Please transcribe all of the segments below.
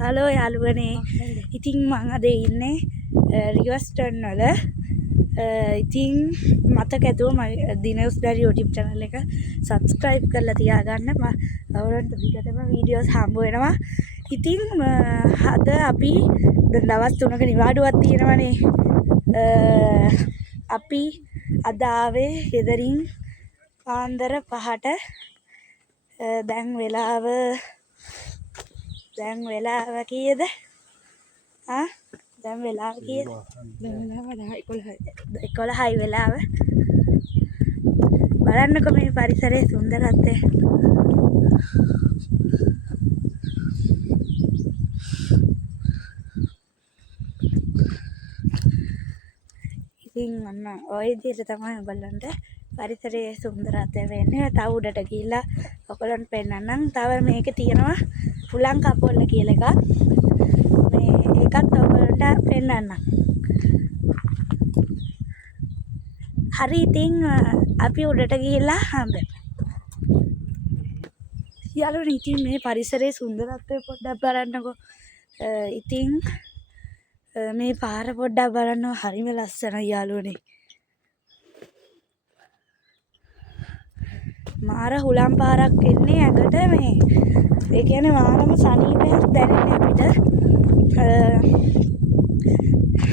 Hello යාළුවනේ. ඉතින් මං අද ඉන්නේ රිවර්ස්ටර්න් වල. ඉතින් මතක ඇතුව මගේ දිනස් ඩයරි YouTube channel එක subscribe කරලා තියාගන්න. අවුරුද්ද දිගටම වීඩියෝස් හම්බ වෙනවා. ඉතින් අද අපි දවස් 3ක නිවාඩුවක් තියෙනවනේ. අපි අද ආවේ ගෙදරින් පාන්දර 5ට. දැන් වෙලාව කීයද? දැන් වෙලාව කීයද? 11යි වෙලාව. බලන්නකෝ මේ පරිසරයේ සුන්දරත්වය. ඉතින් අන්න ඔය විදිහට තමයි ඔයගොල්ලන්ට පරිසරයේ සුන්දරත්වය වෙන්නේ. තව උඩට ගිහිල්ලා ඔයගොල්ලන්ට පෙන්නන්නම්. තව මේකේ තියෙනවා හුලං කපොල්ල කියලා එකක්. ඒකත් ඔයගොල්ලන්ට පෙන්නන්නම්. හරි ඉතින් අපි උඩට ගිහිල්ලා හම්බෙමු. යාළුවනේ ඉතින් මේ පරිසරයේ සුන්දරත්වය පොඩ්ඩක් බලන්නකෝ. ඉතින් මේ පාර පොඩ්ඩක් බලන්න හරිම ලස්සනයි යාළුවනේ. මාර හුලම් පාරක් එන්නේ ඇඟට මේ. ඒ කියන්නේ මාරම සනීපයක් දැනෙන්නේ අපිට.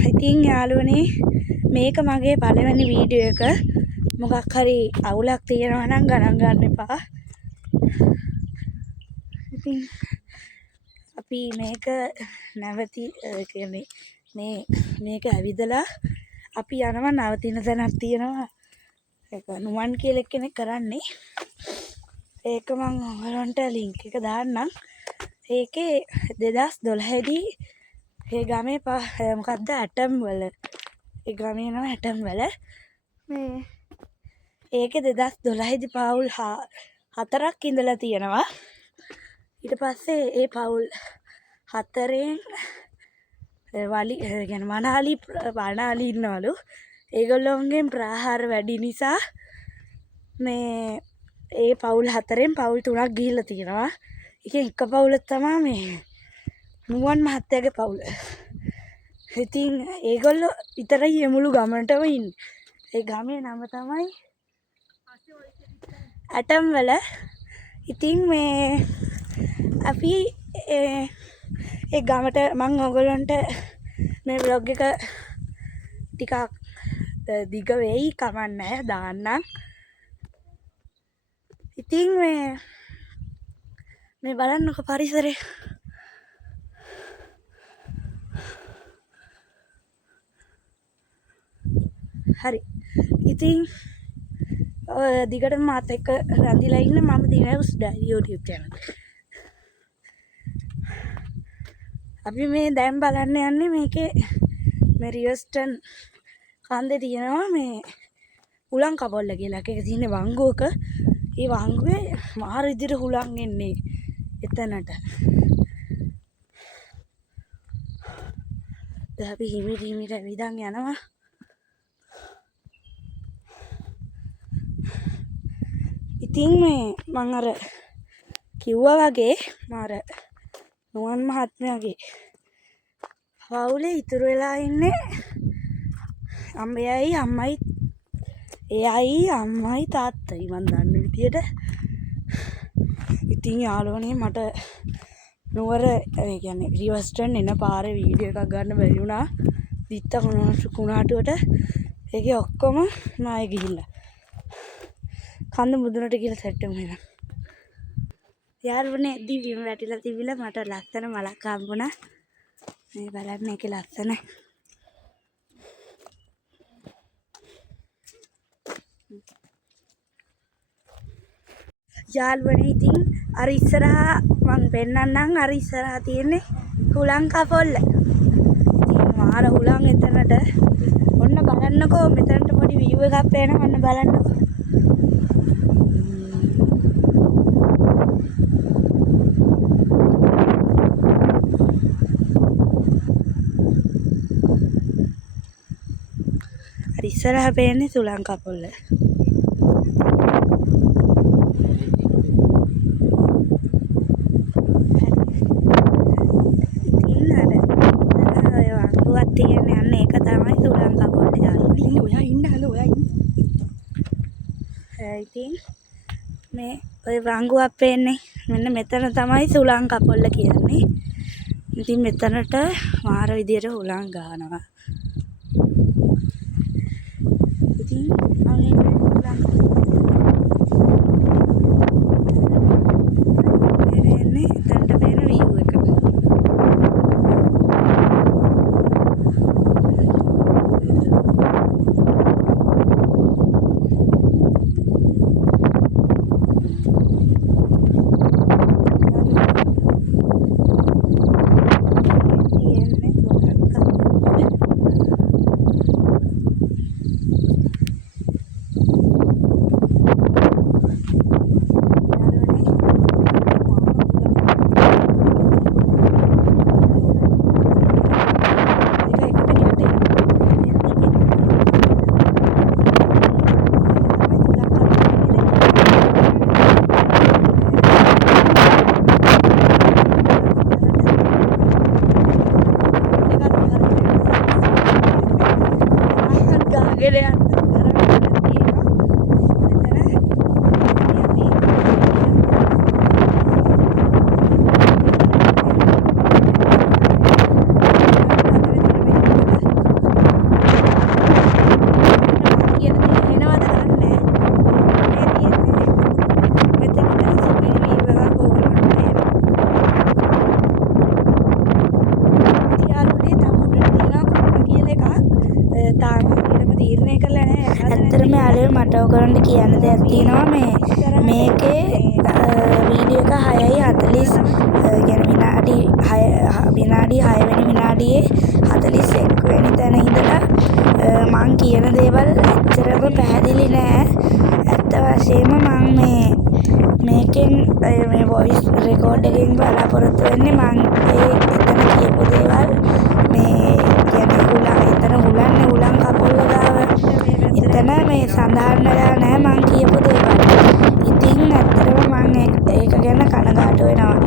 ඉතින් යාළුවනේ මේක මගේ පළවෙනි වීඩියෝ එක. මොකක් හරි අවුලක් තියෙනවා නම් ගණන් ගන්න එපා. ඉතින් අපි මේක නැවති කියන්නේ මේක ඇවිදලා අපි යනවා නවතින තැනක් තියෙනවා. ඒක නුවන් කියලා කෙනෙක් කරන්නේ. ඒක මම ඔයාලන්ට ලින්ක් එක දාන්නම්. ඒකේ 2012 දී ඒ ගමේ මොකද්ද ඇටම් වල ඒ ගමේ නම ඇටම් වල මේ ඒකේ 2012 දී පවුල් 4ක් ඉඳලා තියෙනවා. ඊට පස්සේ ඒ පවුල් 4න් වනාලි ඉන්නවලු. ඒගොල්ලොන්ගෙන් ප්‍රාහාර වැඩි නිසා මේ ඒ පවුල් 4න් පවුල් 3ක් ගිහිල්ලා තියෙනවා. ඒකෙන් එක පවුලක් තමයි මේ නුවන් මහත්තයාගේ පවුල. ඉතින් ඒගොල්ලෝ විතරයි මුළු ගමනටම ඉන්නේ. ඒ ගමේ නම තමයි ඇටම් වල. ඉතින් මේ අපි ඒ ගමට මම ඔයගොල්ලන්ට මේ vlog එක ටිකක් දිග වෙයි කමන්නේ දාන්නම්. ඉතින් මේ බලන්නකො පරිසරය. හරි. ඉතින් දිගටම මාත් එක්ක රැඳිලා ඉන්න මම දිනස් ඩයරි YouTube channel. අපි මේ දැන් බලන්න යන්නේ මේකේ මේ රිවර්ස්ටර්න් කන්දේ තියෙනවා මේ හුලං කපොල්ල කියලා එකක තියෙන වංගුවක. ඒ වංගුවේ මාර විදිහට හුලං එන්නේ එතනට. දැන් අපි හිමිට ඇවිදන් යනවා. ඉතින් මේ මම අර කිව්වා වගේ මාර නුවන් මහත්මයාගේ පවුලේ ඉතුරු වෙලා ඉන්නේ එයයි අම්මයි තාත්තයි මන් දන්න විදියට. ඉතින් යාළුවනේ මට නුවර කියන්නේ රිවර්ස්ටර්න් එන පාරේ වීඩියෝ එකක් ගන්න බැරි වුණා. දිත්ත කුණාටුවට ඒකේ ඔක්කොම නාය ගිහිල්ලා කන්ද මුදුනට ගිහලා සෙට් වෙනවා. යාළුවනේ දිවිම වැටිලා තිබිලා මට ලස්සන මලක් හම්බුණා. මේ බලන්න ඒකේ ලස්සන. යාළුවනේ ඉතින් අර ඉස්සරහා මං පෙන්නන්නම්. අර ඉස්සරහා තියෙන්නේ හුලං කපොල්ල. ඉතින් මාර හුලං එතනට. ඔන්න බලන්නකෝ මෙතනට පොඩි view එකක් පේනවා. ඔන්න බලන්නකෝ. අර ඉස්සරහා පේන්නේ හුලං කපොල්ල. තියෙන්නේ අන්න ඒක තමයි සුළං කපොල්ල යාළුවනේ. ඉන්න ඔයා ඉන්න හලෝ ඔයා ඉන්න. ඉතින් මේ ඔය වංගුවක් පේන්නේ මෙන්න මෙතන තමයි සුළං කපොල්ල කියන්නේ. ඉතින් මෙතනට මාර විදියට හුළං ගහනවා. ඉතින් අනේ හුළං එන්නේ එතනට පේන view එක. ඇත්තටම යාළුවෝ මට ඔයගොල්ලන්ට කියන්න දෙයක් තියෙනවා මේකේ වීඩියෝ එක 6:40 විනාඩි 6 වෙනි විනාඩියේ 41 වෙනි තැන ඉඳලා මං කියන දේවල් ඇත්තටම පැහැදිලි නෑ. ඇත්ත වශයෙන්ම මං මේකෙන් මේ වොයිස් රෙකෝඩ් එකකින් බලාපොරොත්තු වෙන්නේ මං එතන කියපු දේවල් මේ කියන්නේ හුළං කපොල්ල ගාව එතන මේ සඳහන් වෙලා නැහැ මං කියපු දේවල්. ඉතින් ඇත්තටම මං ඒක ගැන කනගාටු වෙනවා.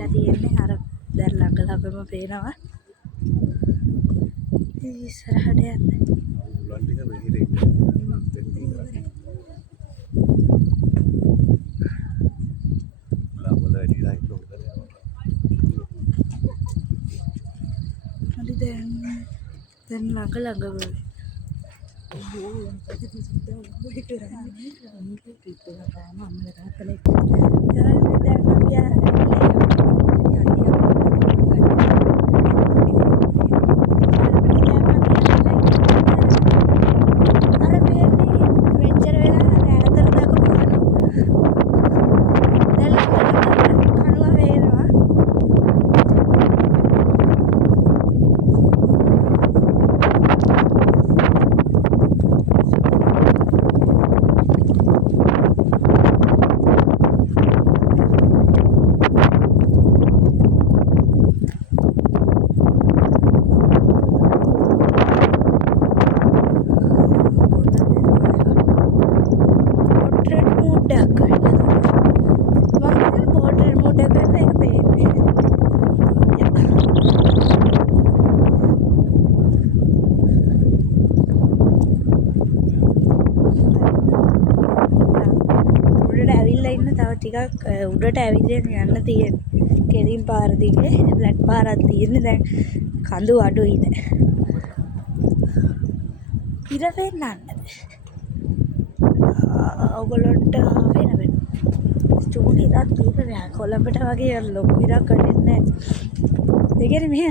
ඇවිල්ලා තියෙන්නේ අර දැන් ළඟම පේනවා ඉස්සරහට යන්න හරි දැන් ළඟ ටිකක් උඩට ඇවිල්ලා යන්න තියෙන කෙලින් පාර දිගේ බ්ලැක් පාරක් තියෙන්නේ දැන් කඳු අඩුයි නේ ඉර වෙන්නන්නද ඔයගොල්ලන්ට වෙන චූටි ඉරක් තියෙනවා කොළඹට වගේ ලොකු ඉරක් කඩෙන්නේ නැහැ ඒ කියන්නේ මෙහෙ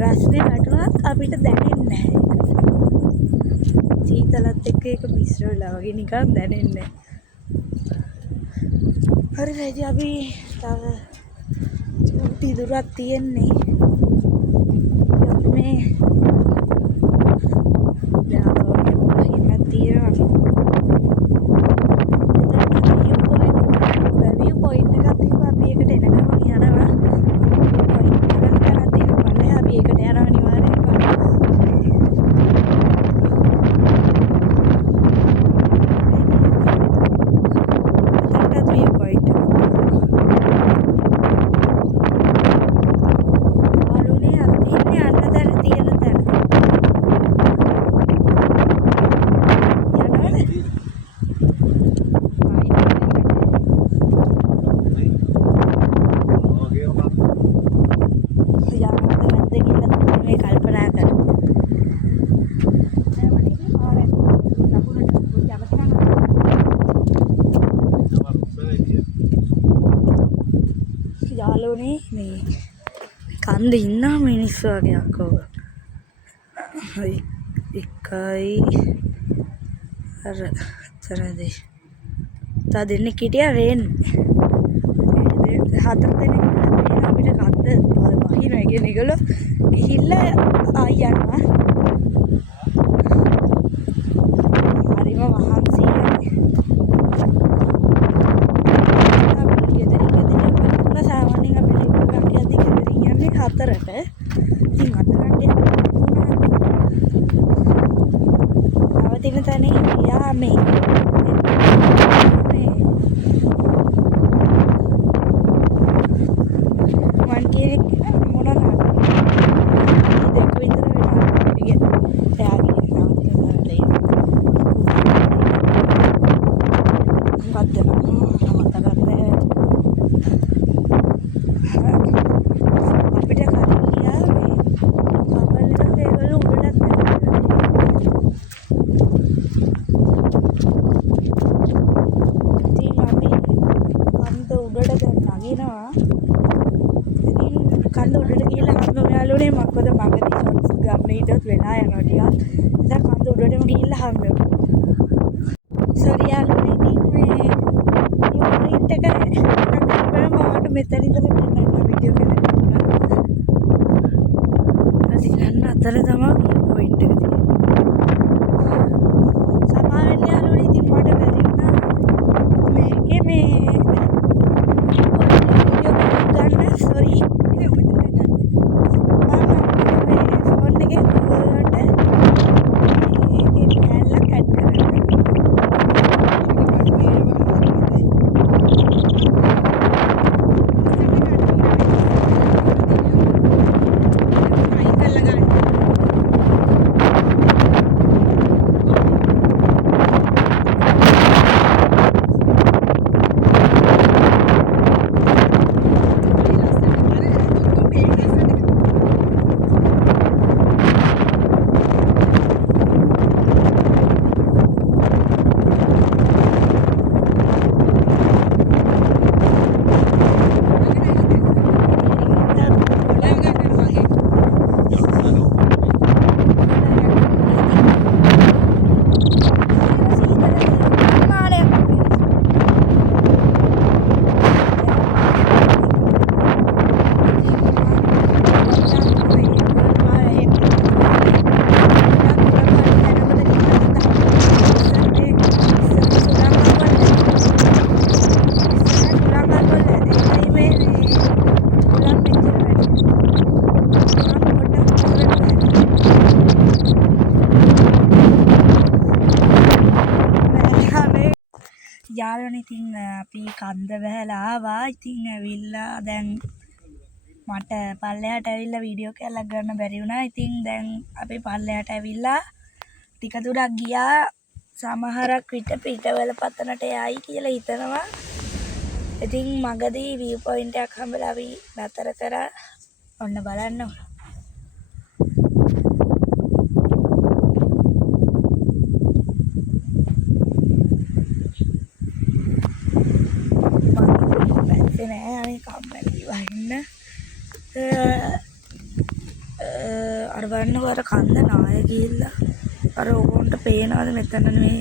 රස්නේ වැටුණත් අපිට දැනෙන්නේ නැහැ සීතලත් එක්ක ඒක මිශ්‍ර වෙලා වගේ නිකන් දැනෙන්නේ හරි වැඩි අපි තව චූටි දුරක් තියෙන්නේ අපි මේ දැන් තියෙනවා view point එකක් තිබ්බා අපි ඒකට එනකම් යනවා point එකක් කරන් තියෙන පල්ලේ අපි ඒකට යනවා අනිවාර්යයෙන් view point ආලුනේ අර තියෙන්නේ අන්න තැන තියෙන තැන යාළුවනේ මේ කන්දේ ඉන්න මිනිස්සු වගේ අක්කෝ එකයි අර තරදී තා දෙන්නෙක් හිටියා වෙන්නේ හතර දෙනෙක් අපිට කන්ද වහින එකේ නිගලෝ ගිහිල්ලා ආයි යනවා හරිම වහන්සියනේ සාමාන්‍යයෙන් අපි ලිප්පක් යද්දි ගෙදරින් යන්නේ 4ට. ඉතින් 4ට නවතින තැන ගියා මේ මං කියන්නේ මොනවා නේද? දෙක විතර වෙනවා. ඉතින් එයාගේ නවතින තැනට කන්ද උඩට ගිහලා හම්බ යාළුවනේ මොකද මගදී ෂොට්ස් ගන්න ඊටත් වෙලා යනවා ටිකක්. ඉතින් කන්ද උඩටම ගිහලා හම්බ වෙනවා. සෝරි යාළුවනේ ඉතින් මේ යෝගිට කරේ. මම මාට මෙතන ඉඳලා බලන්න වීඩියෝ එකක් කරනවා. අසින්න අතර තමයි පොයින්ට් එක තියෙන්නේ. සමාවෙන්න යාළුවනේ ඉතින් මට බැරි වුණා. මේකේ මේ sorry phone එකේ වලට ඒකේ කැලක් ඇඩ් කරන්න යාළුවනේ ඉතින් අපි කන්ද බහැලා ආවා. ඉතින් ඇවිල්ලා දැන් මට පල්ලෙහාට ඇවිල්ලා වීඩියෝ කැල්ලක් ගන්න බැරි වුණා. ඉතින් දැන් අපි පල්ලෙහාට ඇවිල්ලා ටික දුරක් ගියා. සමහරක් විට පිටවල පතනට යයි කියලා හිතනවා. ඉතින් මගදී view point එකක් හම්බෙලා අපි නතර කරා. ඔන්න බලන්න. නෑ අනේ කම්මැලි වහින්න අර වන්න වර කන්ද නාය ගිහිල්ලා අර ඕගොන්ට පේනවද මෙතන මේ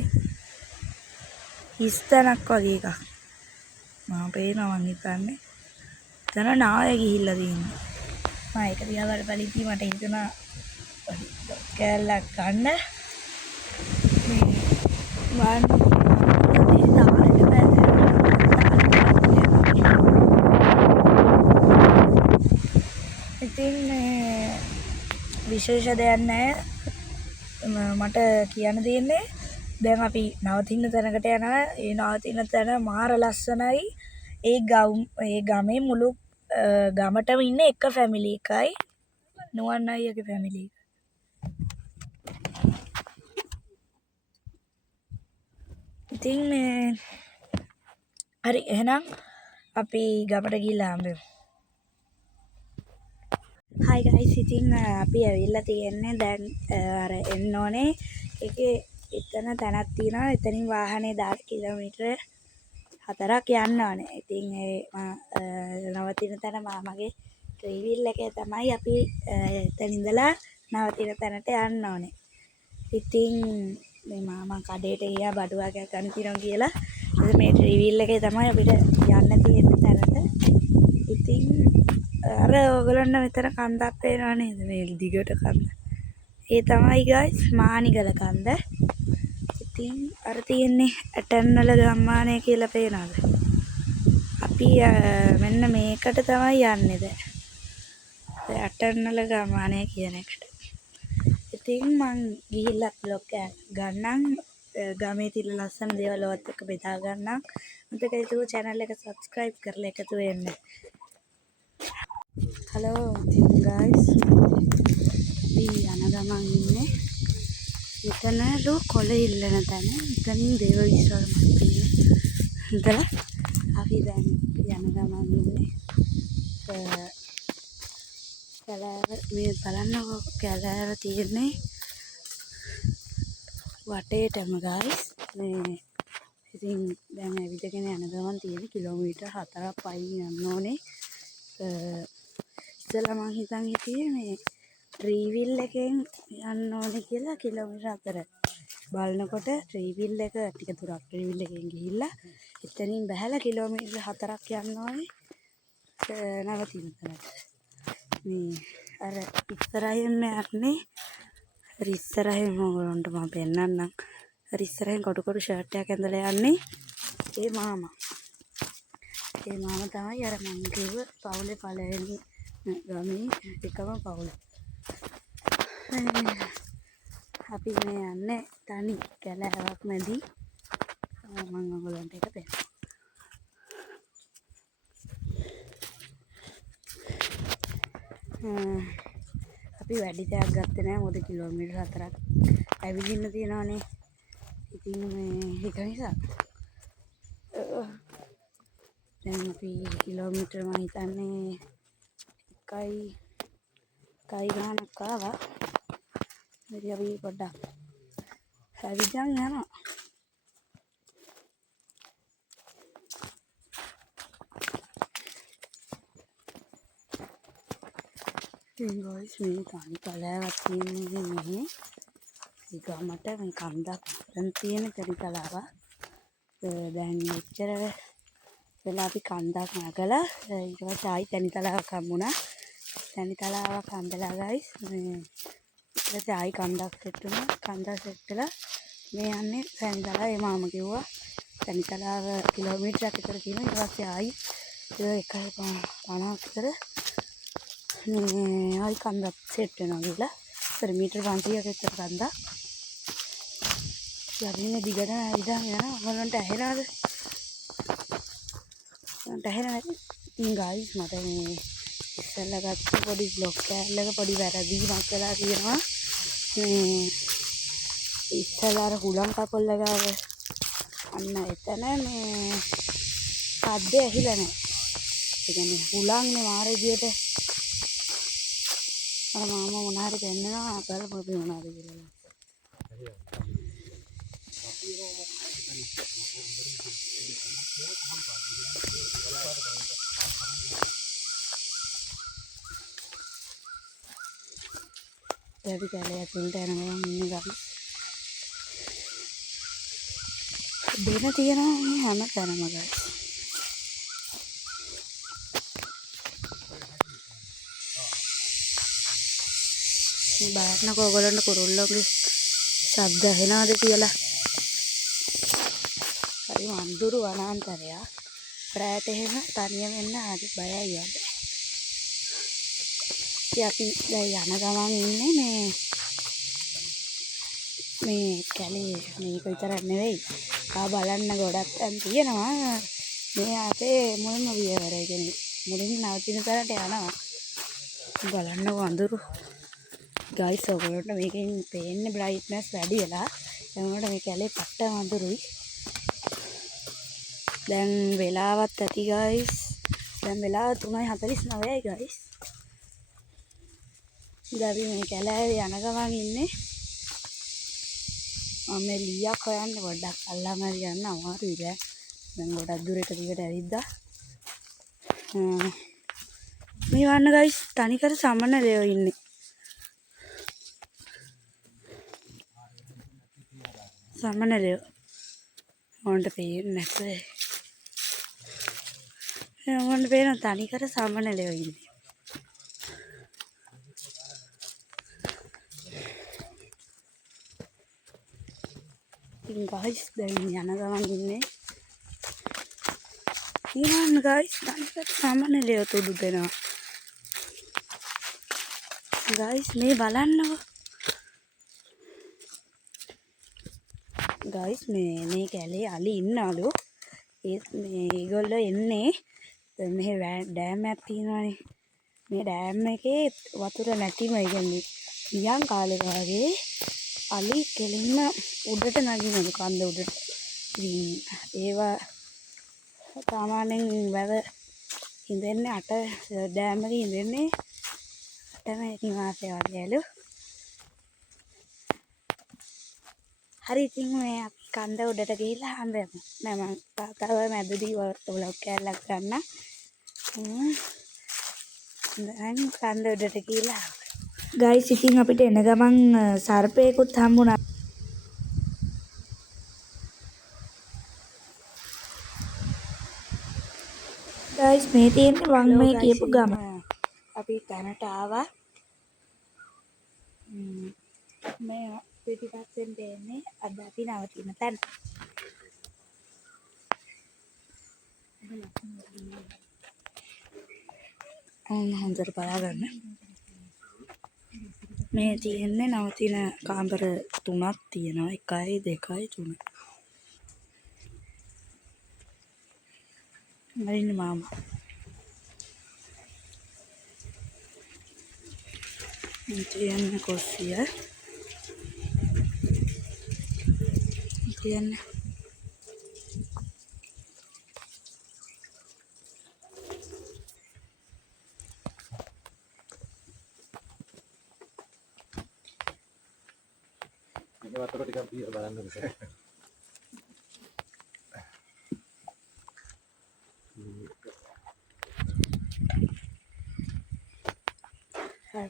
හිස්තැනක් වගේ එකක් මම පේනවා මං හිතන්නේ එතන නාය ගිහිල්ලා තියෙන්නේ මම ඒක දිහා බලපලිදී මට හිතුණා කෑල්ලක් ගන්න මේ වන්න ඉතින් විශේෂ දෙයක් නැහැ මට කියන්න තියෙන්නේ දැන් අපි නවතින තැනකට යනවා ඒ නවතින තැන මාර ලස්සනයි ඒ ගමේ මුළු ගමටම ඉන්නේ එක ෆැමිලි එකයි නුවන් අයියගේ ෆැමිලි එක ඉතින් හරි එහෙනම් අපි ගමට ගිහලා හම්බෙමු Hi guys, ඉතින් අපි ඇවිල්ලා තියෙන්නේ දැන් අර එන්න ඕනේ. ඒකේ එතන තැනක් තියෙනවා. එතනින් වාහනේ 10 කිලෝමීටර 4ක් යන්න ඕනේ. ඉතින් ඒ නවතින තැන මාමගේ ට්‍රීවිල් එකේ තමයි අපි එතන ඉඳලා නවතින තැනට යන්න ඕනේ. ඉතින් මේ මාමා කඩේට ගියා බඩු වර්ගයක් ගන්න තියෙනවා කියලා. ඉතින් මේ ට්‍රීවිල් එකේ තමයි අපිට යන්න තියෙන තැනට. ඉතින් අර ඔයගොල්ලන්ට මෙතන කන්දක් පේනව නේද මේ දිගට කන්ද. ඒ තමයි guys මානිගල කන්ද. ඉතින් අර තියෙන්නේ ඇටන්නල ගම්මානය කියලා පේනවද? අපි මෙන්න මේකට තමයි යන්නේ දැන්. ඇටන්නල ගම්මානය කියන එකට. ඉතින් මං ගිහිල්ලා vlog එකක් ගන්නම්. ගමේ තියෙන ලස්සන දේවල් ඔයත් එක්ක බෙදා ගන්නම්. මතක හිටු channel එක subscribe කරලා එකතු වෙන්න. Hello guys, අපි යන ගමන් ඉන්නේ මෙතනලු කොළ ඉල්ලන තැන. එතනින් දේව විශ්වාස මන්දිරේ ඉඳලා අපි දැන් යන ගමන් ඉන්නේ කැලෑව මේ බලන්නකො කැලෑව තියෙන්නේ වටේටම guys. මේ ඉතින් දැන් ඇවිදගෙන යන ගමන් තියෙන්නේ කිලෝමීටර් 4ක් පයින් යන්න ඕනේ. ඉතලා මං හිතන් හිටියේ මේ ට්‍රීවිල් එකෙන් යන්න ඕනේ කියලා කිලෝමීටර් 4 බලනකොට ට්‍රීවිල් එක ටික දුරක් ට්‍රීවිල් එකෙන් ගිහිල්ලා එතනින් බහැලා කිලෝමීටර් 4ක් යන්න ඕනේ නවතින තැනට. මේ අර ඉස්සරහින් යන්නේ ඉස්සරහින් ඕගොල්ලන්ට මම පෙන්නන්නම්. අර ඉස්සරහින් කොටු ෂර්ට් එකක් ඇඳලා යන්නේ ඒ මාමා. ඒ මාමා තමයි අර මං කිව්ව පවුලේ පළවෙනි ගමේ එකම පවුල. අපි මේ යන්නේ තනි කැලෑවක් මැදි. මම ඔයගොල්ලන්ට එක පෙන්නනවා. අපි වැඩි දෙයක් ගත්තේ නැහැ මොකද කිලෝමීටර් 4ක් ඇවිදින්න තියෙනවානේ. ඉතින් මේ ඒක නිසා දැන් අපි කිලෝමීටර් මම හිතන්නේ එකයි ගානක් ආවා. ඉතින් අපි පොඩ්ඩක් ඇවිදන් යනවා. ඉතින් guys මේ තනි කලාවක් තියෙන්නේ මෙහි. ඒ ගමට මේ කන්දක් දැන් තියෙන තනි කලාවක්. දැන් මෙච්චර වෙලා අපි කන්දක් නැගලා ඊට පස්සේ ආයි තනි තලාවක් හම්බුණා. තනි තලාවක් හම්බෙලා guys මේ ඊට පස්සේ ආයි කන්දක් සෙට් වුණා. කන්ද සෙට් වෙලා මේ යන්නේ තනි තලාව. ඒ මාම කිව්වා තනි තලාව කිලෝමීටරයක් විතර තියෙනවා. ඊට පස්සේ ආයි 1.50 විතර මේ ආයි කන්දක් සෙට් වෙනවා කියලා. ඉතින් මීටර 500ක විතර කන්දක්. අපි මේ දිගට ඇවිදන් යනවා. ඔයගොල්ලන්ට ඇහෙනවද? ඔගොල්ලන්ට ඇහෙනවද? ඉතින් ගයිස් මට මේ ඉස්සෙල්ලා ගත්ත පොඩි බ්ලොග් කෑල්ලක පොඩි වැරදීමක් වෙලා තියෙනවා. මේ ඉස්සෙල්ලා අර හුලං කපොල්ල ගාව අන්න එතන මේ සද්ද ඇහිලා නැහැ. ඒ කියන්නේ හුලංනේ මාර විදියට අර මාමා මොන හරි පෙන්නනවා බලමු අපි මොනවද කියලා. අපි කැලේ ඇතුළට යන ගමන් ඉන්න ගමන් දෙන තියෙනවා මේ හැම තැනම ගයිස්. මේ බලන්නකෝ ඔයගොල්ලන්ට කුරුල්ලෝගේ ශබ්ද ඇහෙනවද කියලා. හරි මන්දුරු වනාන්තරයක්. රැට එහෙම තනියම එන්න හරි බයයි වගේ. අපි දැන් යන ගමන් ඉන්නේ මේ කැලේ මේක විතරක් නෙවෙයි. බලන්න ගොඩක් තැන් තියෙනවා. මේ අපේ මුලින්ම විවරය කියන්නේ මුලින් නවතින තැනට යනවා. බලන්න වඳුරු ගයිස් ඔයගොල්ලන්ට මේකෙන් පේන්නේ බ්‍රයිට්නස් වැඩි වෙලා. ඒ වුණාට මේ කැලේ පට්ට වඳුරුයි. දැන් වෙලාවත් ඇති ගයිස්. දැන් වෙලාව 3:49යි ගයිස්. අපි මේ කැලේ යන ගමන් ඉන්නේ. මම ලීයක් හොයන්න පොඩ්ඩක් අල්ලම යන්න අමාරුයි දැන්. දැන් ගොඩක් දුරට දිගට ඇවිද්දා. මේ වන්න ගයිස් තනිකර සමනලයෝ ඉන්නේ. සමනලයෝ. ඕන්ට පේන්නේ නැද්ද? ඕන්ට පේන තනිකර සමනලයෝ ඉන්නේ. ඉතින් ගයිස් දැන් යන ගමන් ඉන්නේ. ඊළඟ ගයිස් තනිකර සමනලයෝ තුඩු දෙනවා. ගයිස් මේ බලන්නකෝ. ගයිස් මේ කැලේ අලි ඉන්නවලු. ඒත් මේ ඒගොල්ලෝ එන්නේ මේ ඩෑම් එකක් තියෙනවානේ. මේ ඩෑම් එකේ වතුර නැතිම කියන්නේ නියම් කාලෙක වගේ අලි කෙලින්ම උඩට නගිනවලු කන්ද උඩට. ඉතින් ඒවා සාමාන්‍යයෙන් වැව ඉඳන්නේ අට ඩෑම් එකේ ඉඳන්නේ අටම නිවාසය වගේලු. හරි ඉතින් මේ අපි කන්ද උඩට ගිහිල්ලා හම්බෙමු. නෑ මම තාත්තව මැදදී වලොග් කෑල්ලක් ගන්න. දැන් කන්ද උඩට ගිහිල්ලා ගයිස් ඉතින් අපිට එන ගමන් සර්පයෙකුත් හම්බුණා. ගයිස් මේ තියෙන්නේ වං මේ කියපු ගම. අපි තැනට ආවා. මේ පිටිපස්සෙන් දෙන්නේ අද අපි නවතින තැන. හොඳට බලාගන්න. මේ තියෙන්නේ නවතින කාමර 3ක් තියෙනවා. 1 2 3. මරින්න මාමා. තියෙන්නේ කොස්සිය. තියෙන්නේ වතුර ටිකක් බීලා බලන්න ඕනේ.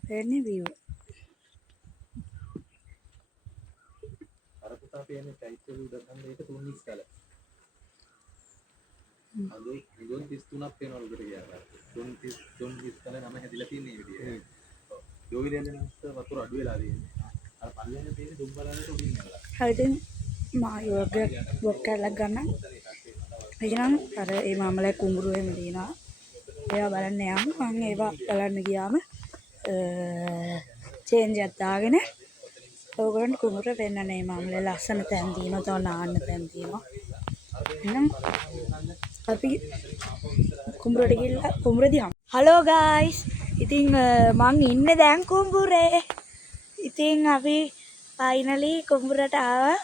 හරිනේ view. අර පුතා පේන්නේ චෛත්‍ය උඩ ගන්න එක 3 ඉස්සල. අලුයි 33ක් පේනවා උඩට ගියාම. 3 ඉස්සල නම හැදිලා තියෙන මේ විදිහට. ජෝවිලෙන් දෙනස්ස වතුර අඩු වෙලා තියෙන්නේ. අර පල්ලෙන් තියෙන දුම් බලන්නට උඩින් යනවා. හරිද? මා යෝග බොක් කරලා ගන්න. එහෙනම් අර ඒ මාමලේ කුඹුරු එහෙම දිනවා. ඒවා බලන්න යමු. මම ඒවා බලන්න ගියාම චේන්ජ් එකක් දාගෙන ඕගොල්ලන්ට කුඹුර පෙන්නන්නේ මාමලේ ලස්සන තැන් තියෙනවා. තව නාන්න තැන් තියෙනවා. එහෙනම් අපි කුඹුරට ගිහිල්ලා කුඹුරදී හලෝ ගයිස්. ඉතින් මං ඉන්නේ දැන් කුඹුරේ. ඉතින් අපි ෆයිනලි කුඹුරට ආවා.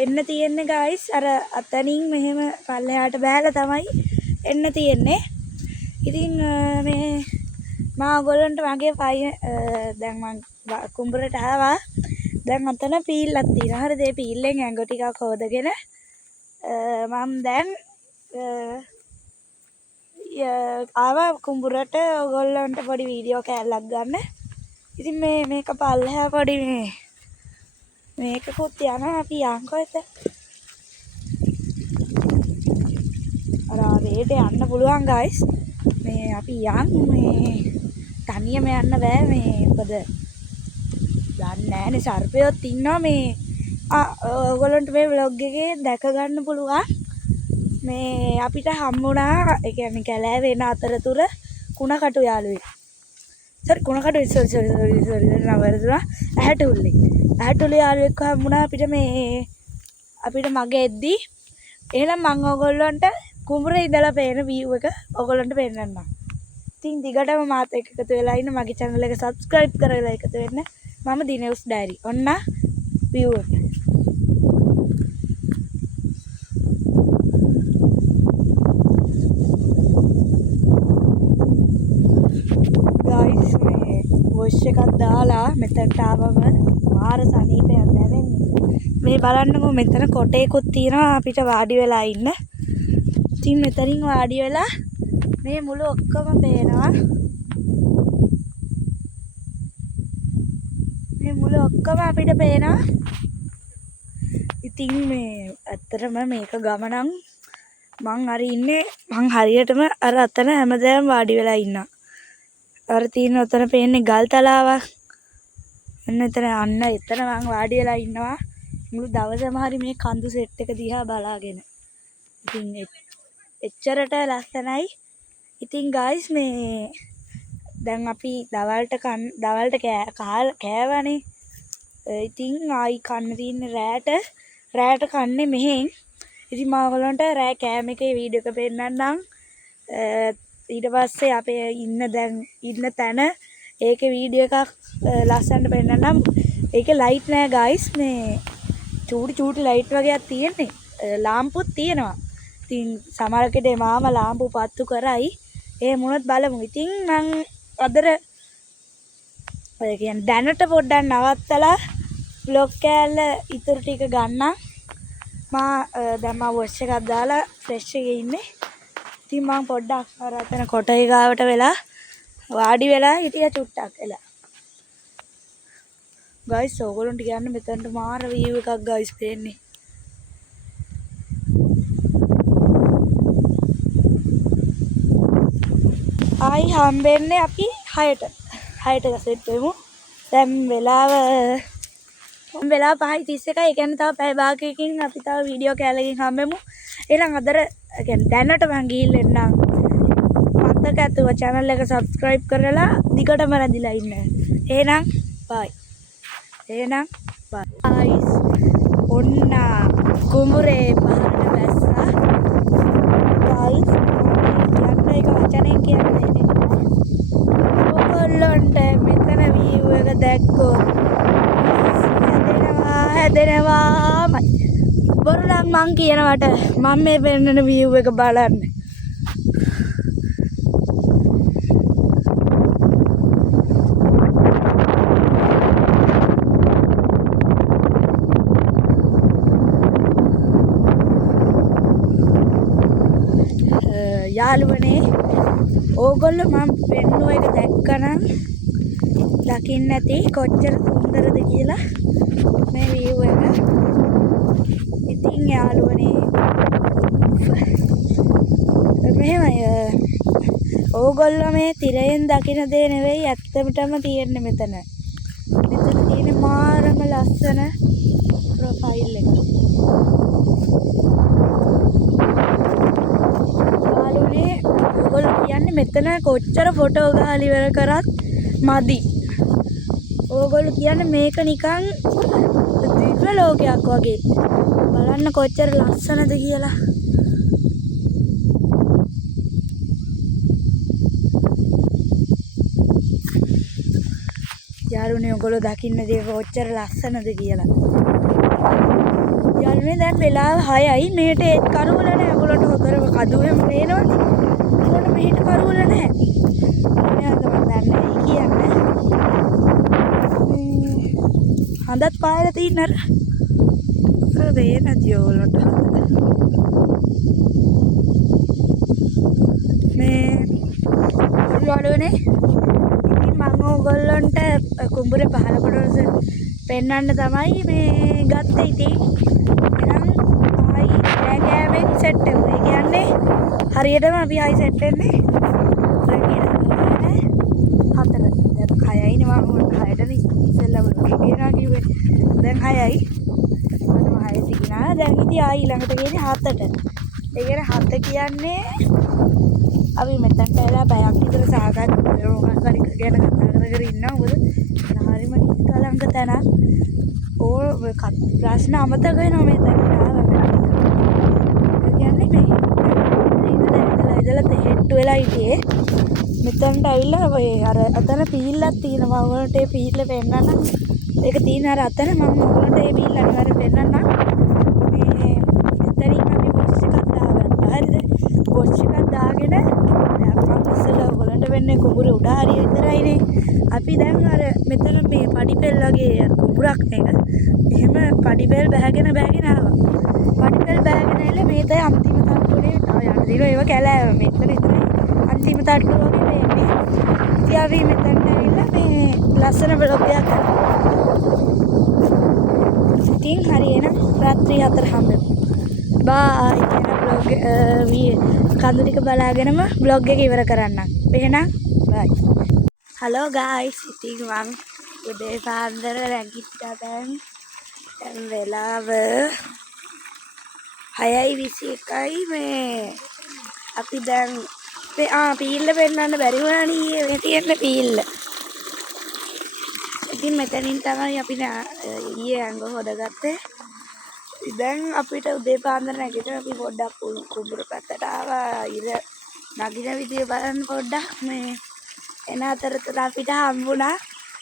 එන්න තියෙන්නේ ගයිස් අර අතනින් මෙහෙම පල්ලෙහාට බෑලා තමයි එන්න තියෙන්නේ. ඉතින් මේ මම ඔයගොල්ලන්ට මගේ දැන් මං කුඹුරට ආවා. දැන් අතන පීල්ලක් තියෙනවා. හරිද? ඒ පීල්ලෙන් ඇඟ ටිකක් හොදගෙන මම දැන් ආවා කුඹුරට ඔයගොල්ලන්ට පොඩි වීඩියෝ කෑල්ලක් ගන්න. ඉතින් මේක පල්ලෙහා පොඩි මේකකුත් යනවා. අපි යන්කෝ එත. අර වේට යන්න පුළුවන් ගයිස්. මේ අපි මේ තනියම යන්න බෑ මේ මොකද දන්නේ නැහැනේ සර්පයොත් ඉන්නවා මේ ඔයගොල්ලන්ට මේ vlog එකේ දැක ගන්න පුළුවන්. මේ අපිට හම්බුණා ඒ කියන්නේ කැලෑ වෙන අතරතුර කුණකටු යාළුවෙක්. කුණකටු සෝරි නවරදුනා ඇහැටුල්ලේ යාළුවෙක් හම්බුණා අපිට අපිට මගේ එද්දි. එහෙනම් මම ඔයගොල්ලන්ට කුඹුරේ ඉඳලා පේන view එක ඔයගොල්ලන්ට පෙන්නන්නම්. ඉතින් දිගටම මාත් එක්ක එකතු වෙලා ඉන්න මගේ channel එක subscribe කරලා එකතු වෙන්න. මම දිනේෂ් ඩයරි. ඔන්න view එක. වොයිස් එකක් දාලා මෙතනට ආවම මාර සනීපයක් දැනෙන්නේ. මේ බලන්නකෝ මෙතන කොටේකුත් තියෙනවා අපිට වාඩි වෙලා ඉන්න. ඉතින් මෙතනින් වාඩි වෙලා මේ මුළු ඔක්කොම පේනවා. මේ මුළු ඔක්කොම අපිට පේනවා. ඉතින් මේ ඇත්තටම මේක ගමනක් මං හරියටම අර අතන හැමදාම වාඩි වෙලා ඉන්නවා. අර තියෙන උතන පේන්නේ ගල් තලාවක්. එන්න එතන මං වාඩි වෙලා ඉන්නවා. මුළු දවසම හරි මේ කඳු සෙට් එක දිහා බලාගෙන. ඉතින් එච්චරට ලස්සනයි. ඉතින් ගයිස් මේ දැන් අපි දවල්ට කෑවනේ. ඉතින් ආයි කන්න තියෙන්නේ රෑට කන්නේ මෙහෙන්. ඉතින් මම ඔයගලන්ට රෑ කෑම එකේ වීඩියෝ එක පෙන්නන්නම්. ඊට පස්සේ අපේ ඉන්න තැන ඒකේ වීඩියෝ එකක් ලස්සනට පෙන්නන්නම්. ඒකේ ලයිට් නෑ ගයිස්. මේ චූටි ලයිට් වගේක් තියෙන්නේ. ලාම්පුත් තියෙනවා. ඉතින් සමහරකට මාම ලාම්පු පත්තු කරයි. ඒ මොනොත් බලමු. ඉතින් මං අදර ඔය කියන්නේ දැනට පොඩ්ඩක් නවත්තලා vlog කෑල්ල ඉතුරු ටික ගන්නම්. දැන් මම වොච් එකක් දාලා ෆ්‍රෙෂ් එකේ ඉන්නේ. ඉතින් මම පොඩ්ඩක් අර අතන කොටේ ගාවට වෙලා වාඩි වෙලා හිටියා චුට්ටක් එලා. ගයිස් ඔයගොල්ලන්ට කියන්න මෙතනට මාර view එකක් ගයිස් පේන්නේ. ආයි හම්බෙන්නේ අපි 6ට සෙට් වෙමු. දැන් වෙලාව 5:31. ඒ කියන්නේ තව පැය භාගයකින් අපි තව වීඩියෝ කෑල්ලකින් හම්බෙමු. එහෙනම් අදර දැනට මං ගිහින් එන්නම්. මතක ඇතුව channel එක subscribe කරලා දිගටම රැඳිලා ඉන්න. එහෙනම් bye. guys. ඔන්න කුඹුරේ පහරට බැස්සා. guys කියන්න එක වචනෙන් කියන්නේ නෑ. ඔයගොල්ලන්ට මෙතන view එක දැක්කොත් හැදෙනවාමයි. බොරුලක් මං කියනවට මම මේ පෙන්නන view එක බලන්න. යාළුවනේ ඕගොල්ලෝ මම පෙන්නුව එක දැක්කනම් දකින්න ඇති කොච්චර සුන්දරද කියලා මේ view එක. ඉතින් යාළුවනේ මෙහෙමයි ඕගොල්ලෝ මේ තිරයෙන් දකින දේ නෙවෙයි ඇත්තටම තියෙන්නේ මෙතන. මෙතන තියෙන මාරම ලස්සන ප්‍රොෆයිල් එක. යාළුවනේ ඕගොල්ලෝ කියන්නේ මෙතන කොච්චර ෆොටෝ ගහලා ඉවර කරත් මදි. ඕගොල්ලෝ කියන්නේ මේක නිකන් දිව්‍ය ලෝකයක් වගේ. බලන්න කොච්චර ලස්සනද කියලා. යාළුවනේ ඔයගොල්ලෝ දකින්න දේක ඔච්චර ලස්සනද කියලා. යාළුවනේ දැන් වෙලාව 6යි. මේට ඒත් කරුවල නැහැ. ඔයගොල්ලන්ට හොඳටම කදුවෙම පේනවනේ. ඔයගොල්ලන්ට මෙහෙට කරුවල නැහැ. යාළුවනේ අද මම දන්නේ කියන්නේ. හඳත් පායලා තියෙන අර වේ නැති ඔයගොල්ලන්ට. මේ යාළුවනේ ඉතින් මම ඕගොල්ලන්ට කුඹුරේ පහළ කොටස පෙන්වන්න තමයි මේ ගත්තේ. ඉතින් එහෙනම් ආයි රැකෑමෙන් සෙට් වෙමු. ඒ කියන්නේ හරියටම අපි ආයි සෙට් වෙන්නේ හතර. දැන් 6යිනේ මම 6ට ඉස්සෙල්ලා ගෙනා කිව්වේ. දැන් 6යි. මම 6ට ගෙනා. දැන් ඉතින් ආයි ළඟට ගියේ 7ට. ඒ කියන්නේ 7 කියන්නේ අපි මෙතනට ඇවිල්ලා බයක් විතර සාකච්ඡා මොකක් හරි ගැන කතා කර ඉන්නවා. මොකද හරිම නිස්කලංක තැන. ප්‍රශ්න අමතක වෙනවා මේ තැනට ආවම. ඒ කියන්නේ මේ ඉඳලා හෙට්ටු වෙලා හිටියේ. මෙතනට ඇවිල්ලා ඔය අර අතන පීල්ලක් තියෙනවා. ඔයාලට ඒ පීල්ල පෙන්නන්න. ඒක තියෙන අර අතන මම ඔයාලට ඒ පීල්ල අනිවාර්යෙන් පෙන්නන්න. මේ මෙතනින් අපි බොක්ස් එකක් දාගත්තා. හරිද? බොක්ස් එකක් දාගෙන දැන් මම ඉස්සෙල්ලා ඔයාලට වෙන්නේ කුඹුර උඩ හරිය විතරයිනේ. අපි දැන් අර මෙතන මේ පඩිපෙල් වගේ කුඹුරක් මේක. එහෙම පඩිපෙල් බෑගෙන ආවා. පඩිපෙල් බෑගෙන ඇවිල්ලා මේතේ අන්තිම තට්ටුවේ තව යන්න දිනවා. ඒව කැලෑව මෙතන විතරයි. අන්තිම තට්ටුව වගේ වෙන්නේ. ඉතින් අපි මෙතනට ඇවිල්ලා මේ ලස්සන බ්ලොග් එකක් කරනවා. ඉතින් හරි එහෙනම් රාත්‍රී 4 හම්බෙමු. බායි කියන බ්ලොග් කඳු ටික බලාගෙනම බ්ලොග් එක ඉවර කරන්නම්. එහෙනම් බයි. හලෝ ගායිස්. ඉතින් මං උදේ පාන්දර නැගිට්ටා. දැන් වෙලාව 6:21යි. මේ අපි දැන් පීල්ල පෙන්නන්න බැරි වුණානේ. මේ තියෙන පීල්ල. ඉතින් මෙතනින් තමයි අපි ඊයේ ඇඟ හොදගත්තේ. දැන් අපිට උදේ පාන්දර නැගිටින අපි පොඩ්ඩක් කුඹුර පැත්තට ආවා. ඉර නගින විදිය බලන්න පොඩ්ඩක්. මේ එන අතරතුර අපිට හම්බුණා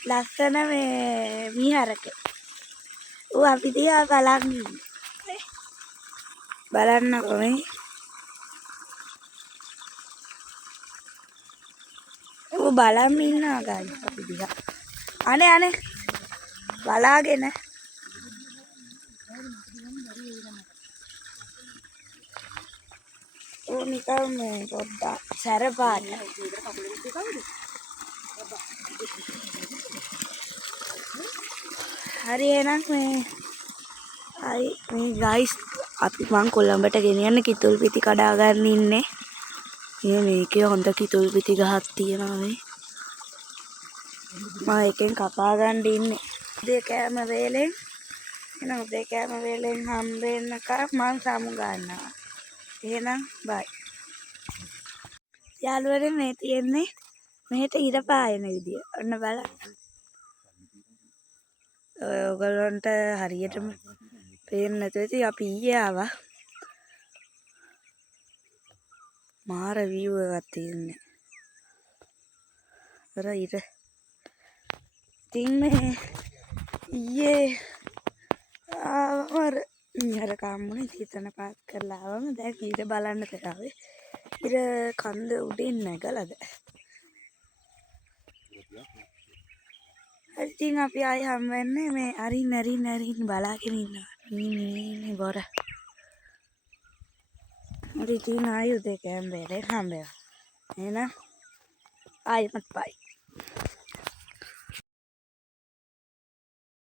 ලස්සන මේ මීහරකේ. ඌ අපි දිහා බලන් ඉන්නේ. බලන්නකො මේ. ඌ බලන් ඉන්නවා ගායිස් අපි දිහා. අනේ බලාගෙන. ඌ නිකන් මේ පොඩ්ඩක් සැරපාට. හරි එහෙනම් මේ ගයිස් අපි මං කොළඹට ගෙනියන්න කිතුල් පිටි කඩා ගන්න ඉන්නේ. මේකේ හොඳ කිතුල් පිටි ගහක් තියෙනවා මේ. මම එකෙන් කපා ගන්න ඉන්නේ. උදේ කෑම වේලෙන් හම්බෙන්නකම් මං සමු ගන්නවා. එහෙනම් බයි. යාළුවනේ මේ තියෙන්නේ මෙහෙට ඉර පායන විදිය. ඔන්න බලන්න. ඔයගොල්ලන්ට හරියටම පේන්නේ නැතුව ඉතින් අපි ඊයේ ආවා. මාර view එකක් තියෙන්නේ. අර ඉර. ඉතින් මේ ඊයේ ආවම අර කම්මුනේ තීතන පාත් කරලා ආවම දැන් ඉර බලන්න තරාවේ. ඉර කන්ද උඩින් නැගලාද? ඉතින් අපි ආයි හම් වෙන්නේ මේ අරින් බලාගෙන ඉන්නවා. මේ බොර. ඉතින් ආයි උදේ කෑම බෙරේ හම්බෙනවා. එහෙනම් ආයිමත් බයි.